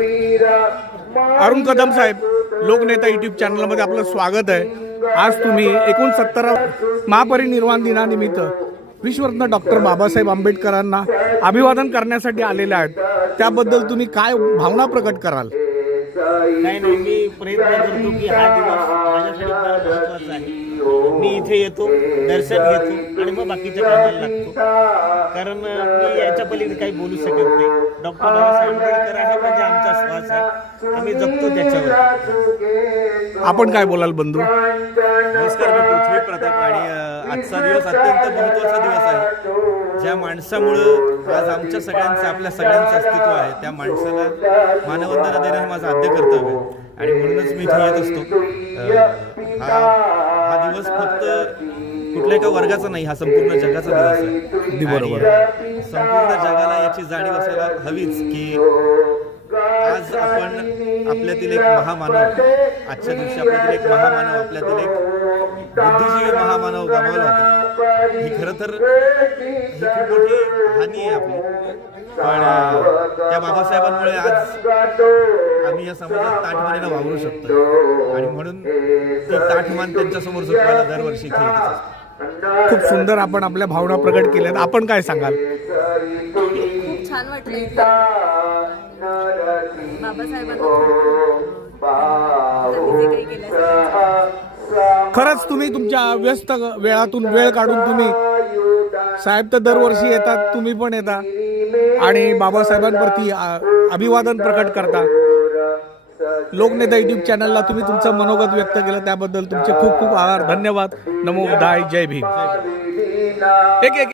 अरुण कदम साहेब, लोकनेता YouTube चॅनलमध्ये आपलं स्वागत आहे। आज तुम्ही 69 महापरिनिर्वाण दिनानिमित्त विश्वरत्न डॉक्टर बाबासाहेब आंबेडकरांना अभिवादन करण्यासाठी आलेले आहेत। त्याबद्दल तुम्ही काय भावना प्रकट कराल? नाही, मी प्रयत्न करतो की हा दिवस माझ्यासाठी फार महत्त्वाचा आहे। मी इथे येतो, दर्शन घेतो आणि मग बाकीच्या कामाला लागतो, कारण मी याच्या पलीकडे काही बोलू शकत नाही। डॉक्टर बाबासाहेब आंबेडकर आहे म्हणजे आमचा श्वास आहे, आम्ही जगतो त्याच्यावर। आपण काय बोलाल बंधू? नमस्कार, मी पृथ्वी प्रताप आणि आजचा दिवस अत्यंत महत्त्वाचा दिवस आहे। ज्या माणसामुळं आज आमच्या सगळ्यांचं, आपल्या सगळ्यांचं अस्तित्व आहे, त्या माणसाला मानवंदना देणं हे माझं आद्य कर्तव्य आहे आणि म्हणूनच मी इथे येत असतो। हा दिवस फक्त कुठल्या एका वर्गाचा नाही, हा संपूर्ण जगाचा दिवस आहे। बरोबर। संपूर्ण जगाला याची जाणीव असायला हवीच की आज आपण आपल्यातील एक महामानव, आजच्या दिवशी आपल्यातील एक महामानव, आपल्यातील एक बुद्धिजीवी महामानव गमावला होता। ही खरं तर ही खूप मोठी हानी आहे आपली, पण त्या बाबासाहेबांमुळे आज आम्ही या समाजात ताठमानेनं वावरू शकतो आणि म्हणून ती ताठमान त्यांच्यासमोर झुकवायला दरवर्षी इथे येतच असतो। खूप सुंदर आपण आपल्या भावना प्रकट केल्यात। आपण काय सांगाल? खूप छान वाटलं इथे बाबासाहेबांना त्यांनी जे काही केलं। खरंच तुम्ही तुमच्या व्यस्त वेळातून वेळ काढून तुम्ही, साहेब तर दरवर्षी येतात, तुम्ही पण येता आणि बाबासाहेबांप्रती अभिवादन प्रकट करता। लोकनेता यूट्यूब चॅनलला तुम्ही तुमचं मनोगत व्यक्त केलं, त्याबद्दल तुमचे खूप खूप आभार, धन्यवाद। नमो बुद्धाय, जय भीम। एक